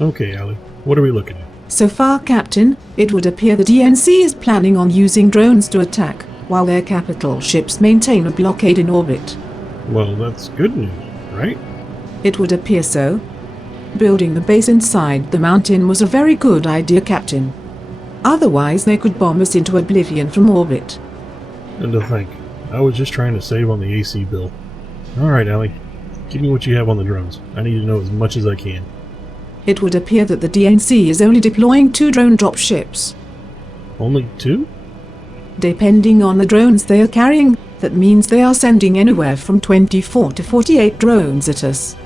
Okay, ALIE. What are we looking at? So far, Captain, it would appear the DNC is planning on using drones to attack, while their capital ships maintain a blockade in orbit. Well, that's good news, right? It would appear so. Building the base inside the mountain was a very good idea, Captain. Otherwise, they could bomb us into oblivion from orbit. And to think, I was just trying to save on the AC bill. Alright, ALIE. Give me what you have on the drones. I need to know as much as I can. It would appear that the DNC is only deploying 2 drone drop ships. Only 2? Depending on the drones they are carrying, that means they are sending anywhere from 24 to 48 drones at us,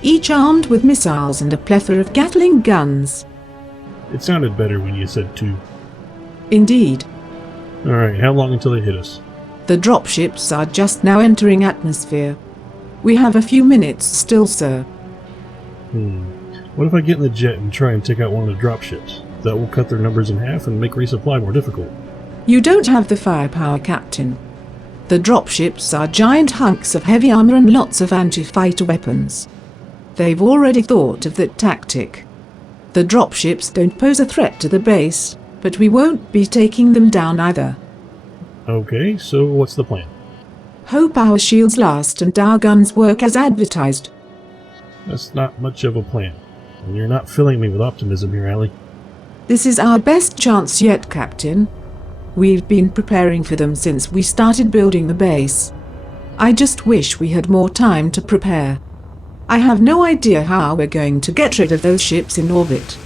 each armed with missiles and a plethora of Gatling guns. It sounded better when you said 2. Indeed. Alright, how long until they hit us? The dropships are just now entering atmosphere. We have a few minutes still, sir. What if I get in the jet and try and take out one of the dropships? That will cut their numbers in half and make resupply more difficult. You don't have the firepower, Captain. The dropships are giant hunks of heavy armor and lots of anti-fighter weapons. They've already thought of that tactic. The dropships don't pose a threat to the base, but we won't be taking them down either. Okay, so what's the plan? Hope our shields last and our guns work as advertised. That's not much of a plan. And you're not filling me with optimism here, ALIE. This is our best chance yet, Captain. We've been preparing for them since we started building the base. I just wish we had more time to prepare. I have no idea how we're going to get rid of those ships in orbit.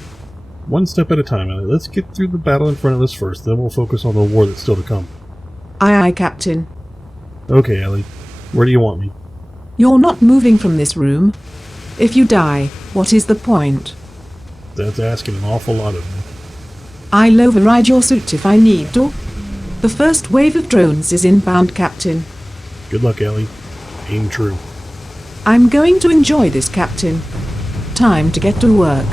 One step at a time, ALIE. Let's get through the battle in front of us first, then we'll focus on the war that's still to come. Aye, aye, Captain. Okay, ALIE. Where do you want me? You're not moving from this room. If you die, what is the point? That's asking an awful lot of me. I'll override your suit if I need to. The first wave of drones is inbound, Captain. Good luck, ALIE. Aim true. I'm going to enjoy this, Captain. Time to get to work.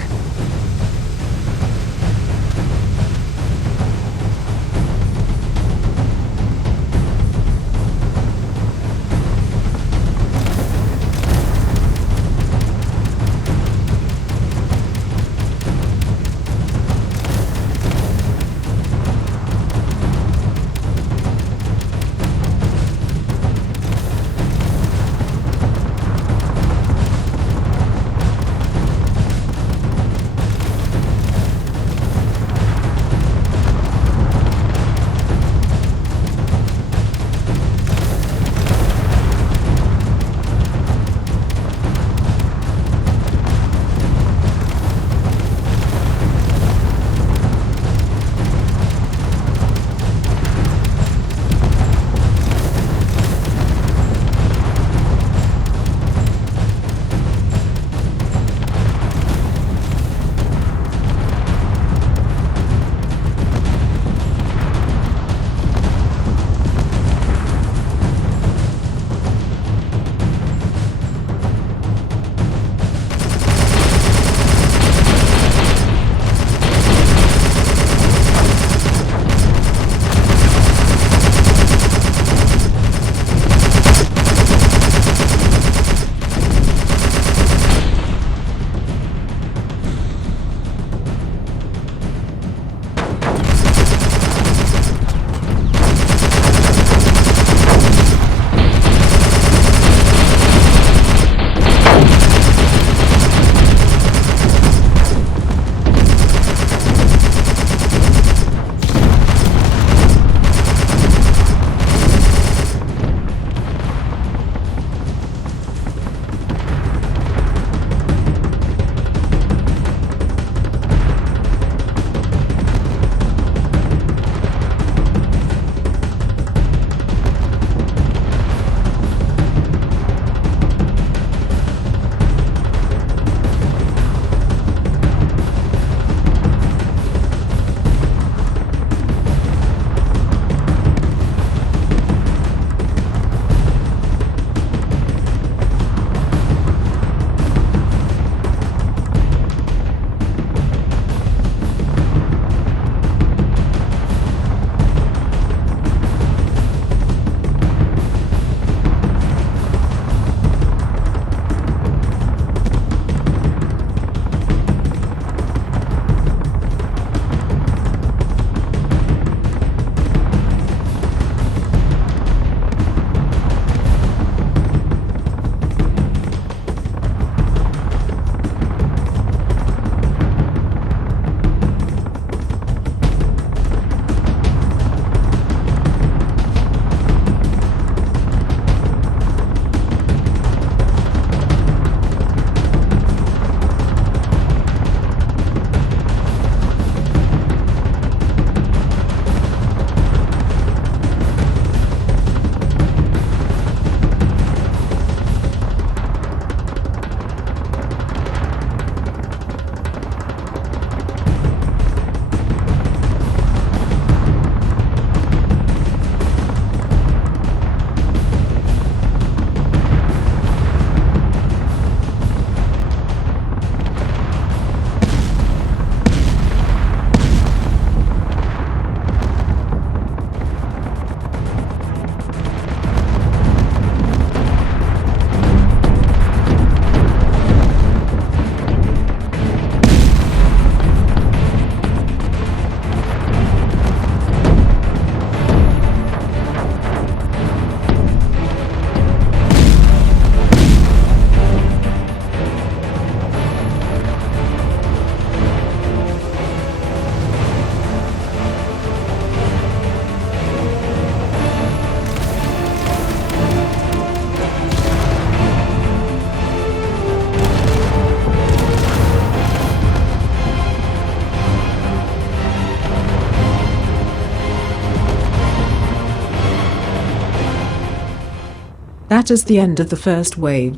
That is the end of the first wave.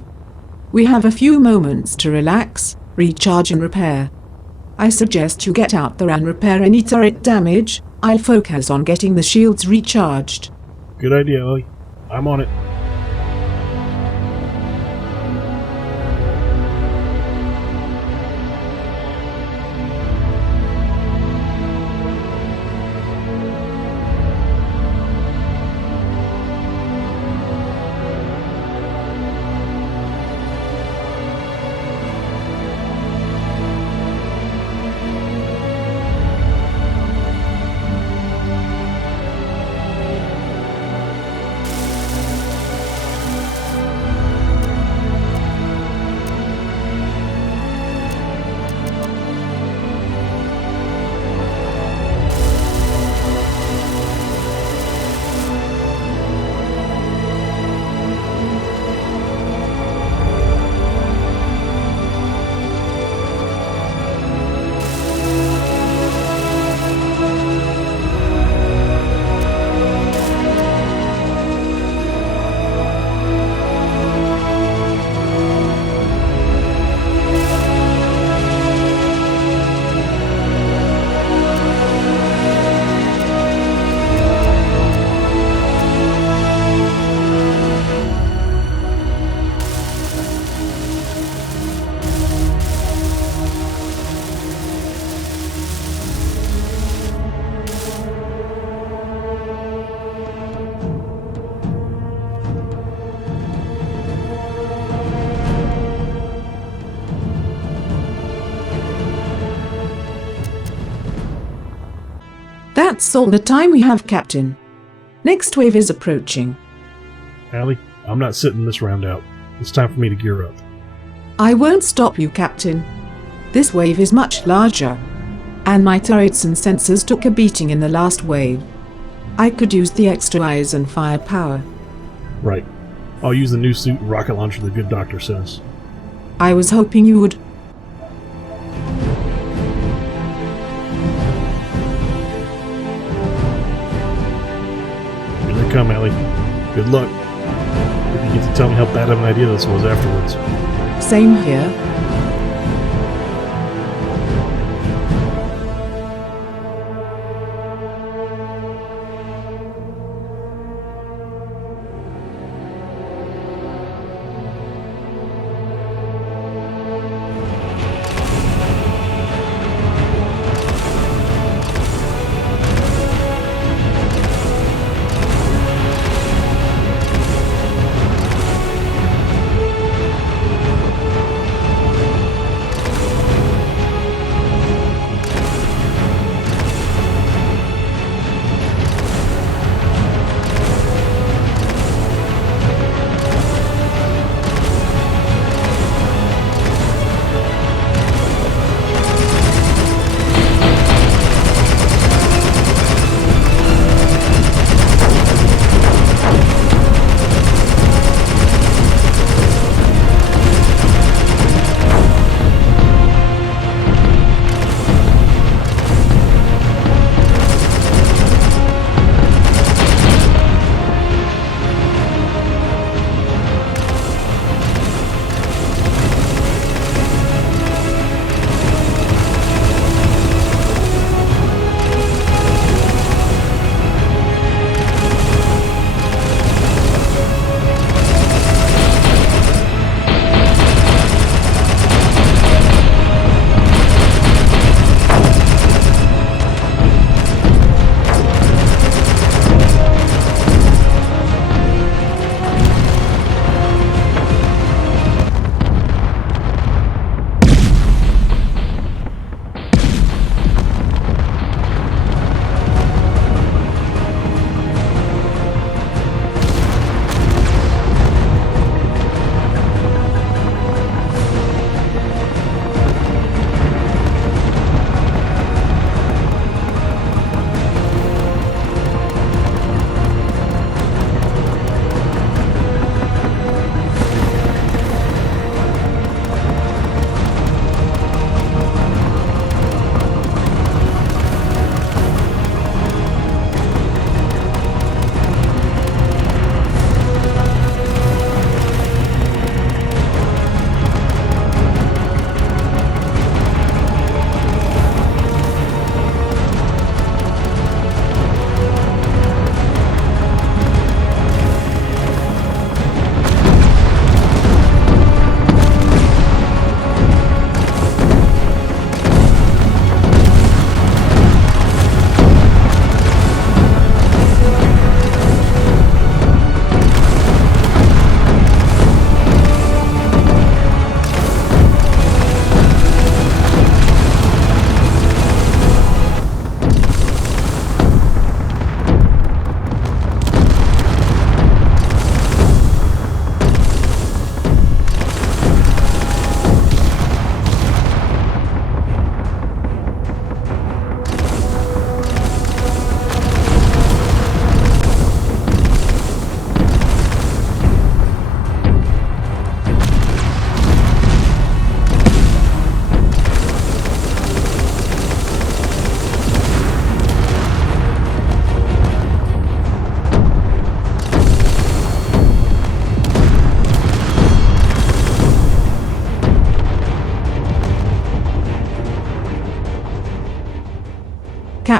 We have a few moments to relax, recharge and repair. I suggest you get out there and repair any turret damage. I'll focus on getting the shields recharged. Good idea, Ellie. I'm on it. That's all the time we have, Captain. Next wave is approaching. Allie, I'm not sitting this round out. It's time for me to gear up. I won't stop you, Captain. This wave is much larger. And my turrets and sensors took a beating in the last wave. I could use the extra eyes and firepower. Right. I'll use the new suit and rocket launcher the good doctor says. I was hoping you would. Here they come, Ellie. Good luck. Hope you get to tell me how bad of an idea this was afterwards. Same here.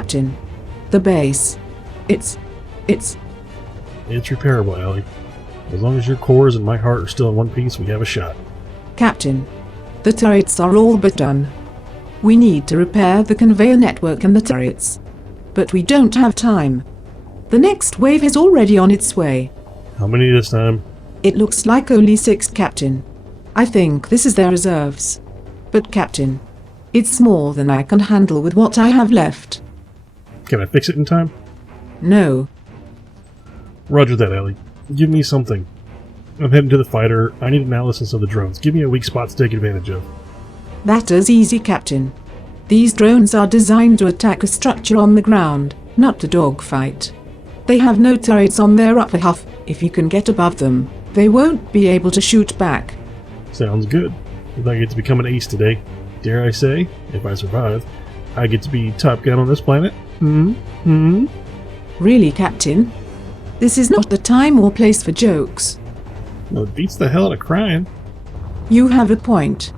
Captain. The base. It's It's repairable, Allie. As long as your cores and my heart are still in one piece, we have a shot. Captain. The turrets are all but done. We need to repair the conveyor network and the turrets. But we don't have time. The next wave is already on its way. How many this time? It looks like only 6, Captain. I think this is their reserves. But Captain, it's more than I can handle with what I have left. Can I fix it in time? No. Roger that, Allie. Give me something. I'm heading to the fighter. I need analysis of the drones. Give me a weak spot to take advantage of. That is easy, Captain. These drones are designed to attack a structure on the ground, not to dogfight. They have no turrets on their upper half. If you can get above them, they won't be able to shoot back. Sounds good. If I get to become an ace today, dare I say, if I survive, I get to be top gun on this planet? Really, Captain? This is not the time or place for jokes. Well, it beats the hell out of crying. You have a point.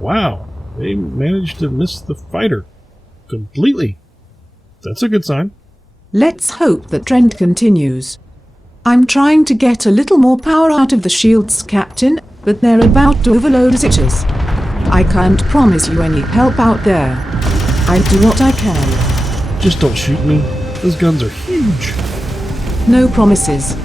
Wow, they managed to miss the fighter. Completely. That's a good sign. Let's hope the trend continues. I'm trying to get a little more power out of the shields, Captain, but they're about to overload as it is. I can't promise you any help out there. I'll do what I can. Just don't shoot me. Those guns are huge. No promises.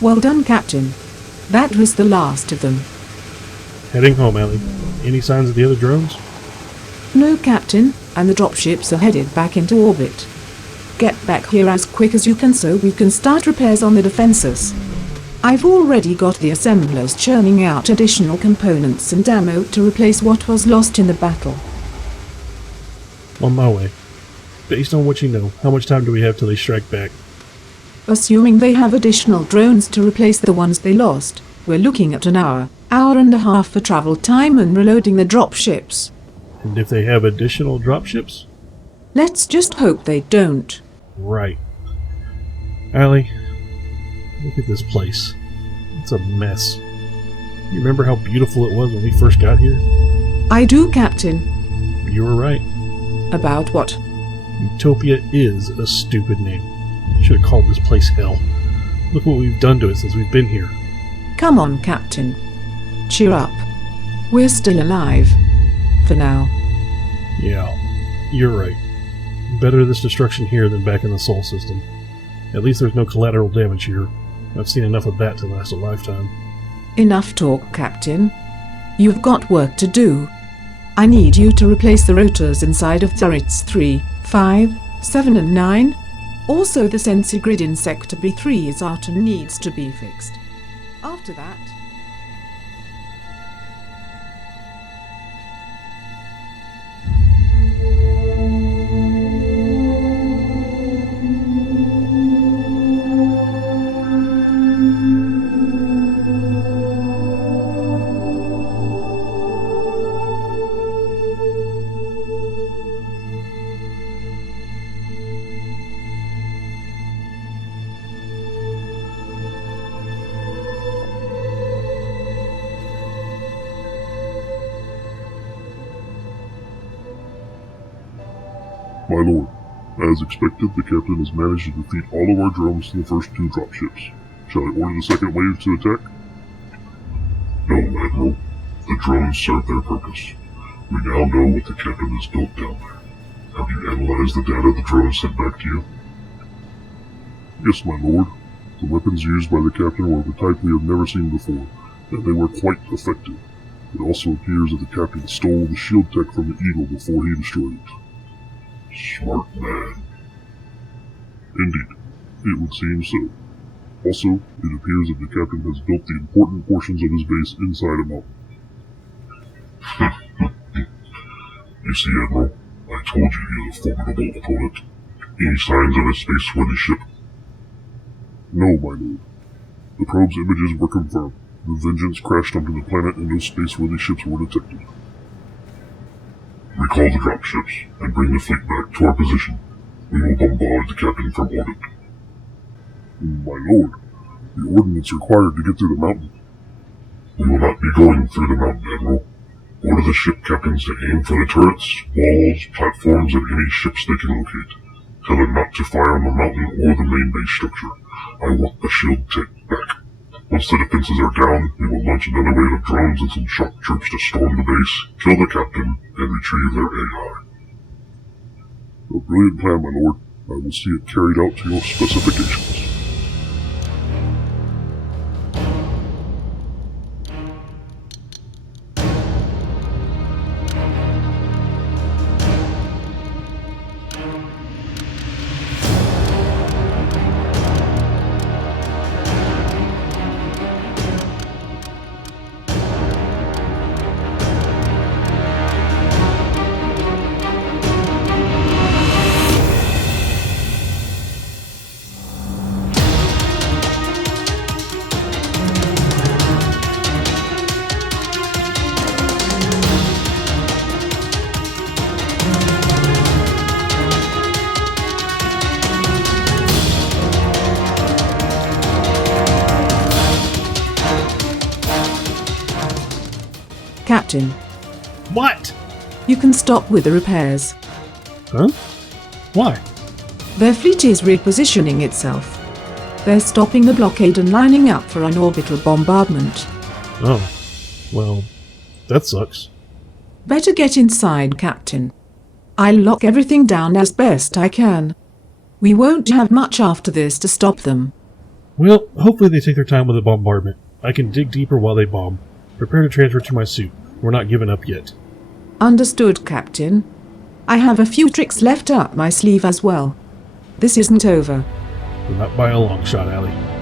Well done, Captain. That was the last of them. Heading home, Allie. Any signs of the other drones? No, Captain, and the dropships are headed back into orbit. Get back here as quick as you can so we can start repairs on the defenses. I've already got the assemblers churning out additional components and ammo to replace what was lost in the battle. On my way. Based on what you know, how much time do we have till they strike back? Assuming they have additional drones to replace the ones they lost, we're looking at an hour and a half for travel time and reloading the dropships. And if they have additional dropships? Let's just hope they don't. Right. ALIE, look at this place. It's a mess. You remember how beautiful it was when we first got here? I do, Captain. You were right. About what? Utopia is a stupid name. Should have called this place hell. Look what we've done to it since we've been here. Come on, Captain. Cheer up. We're still alive. For now. Yeah, you're right. Better this destruction here than back in the Sol system. At least there's no collateral damage here. I've seen enough of that to last a lifetime. Enough talk, Captain. You've got work to do. I need you to replace the rotors inside of turrets 3, 5, 7 and 9. Also the sensor grid in Sector B3 is out and needs to be fixed. After that... My lord, as expected, the captain has managed to defeat all of our drones to the first 2 dropships. Shall I order the second wave to attack? No, Admiral. The drones serve their purpose. We now know what the captain has built down there. Have you analyzed the data the drones sent back to you? Yes, my lord. The weapons used by the captain were of a type we have never seen before, and they were quite effective. It also appears that the captain stole the shield tech from the Eagle before he destroyed it. Smart man. Indeed, it would seem so. Also, it appears that the captain has built the important portions of his base inside a mountain. You see, Admiral, I told you he was a formidable opponent. Any signs of a space-worthy ship? No, my lord. The probe's images were confirmed. The Vengeance crashed onto the planet and no space-worthy ships were detected. Recall the dropships and bring the fleet back to our position. We will bombard the captain from orbit. My lord, the ordnance required to get through the mountain. We will not be going through the mountain, Admiral. Order the ship captains to aim for the turrets, walls, platforms, and any ships they can locate. Tell them not to fire on the mountain or the main base structure. I want the shield tech back. Once the defenses are down, we will launch another wave of drones and some shock troops to storm the base, kill the captain, and retrieve their AI. A brilliant plan, my lord. I will see it carried out to your specifications. Captain, What? you can stop with the repairs. Huh? Why? Their fleet is repositioning itself. They're stopping the blockade and lining up for an orbital bombardment. Oh. Well, that sucks. Better get inside, Captain. I'll lock everything down as best I can. We won't have much after this to stop them. Well, hopefully they take their time with the bombardment. I can dig deeper while they bomb. Prepare to transfer to my suit. We're not giving up yet. Understood, Captain. I have a few tricks left up my sleeve as well. This isn't over. Not by a long shot, ALIE.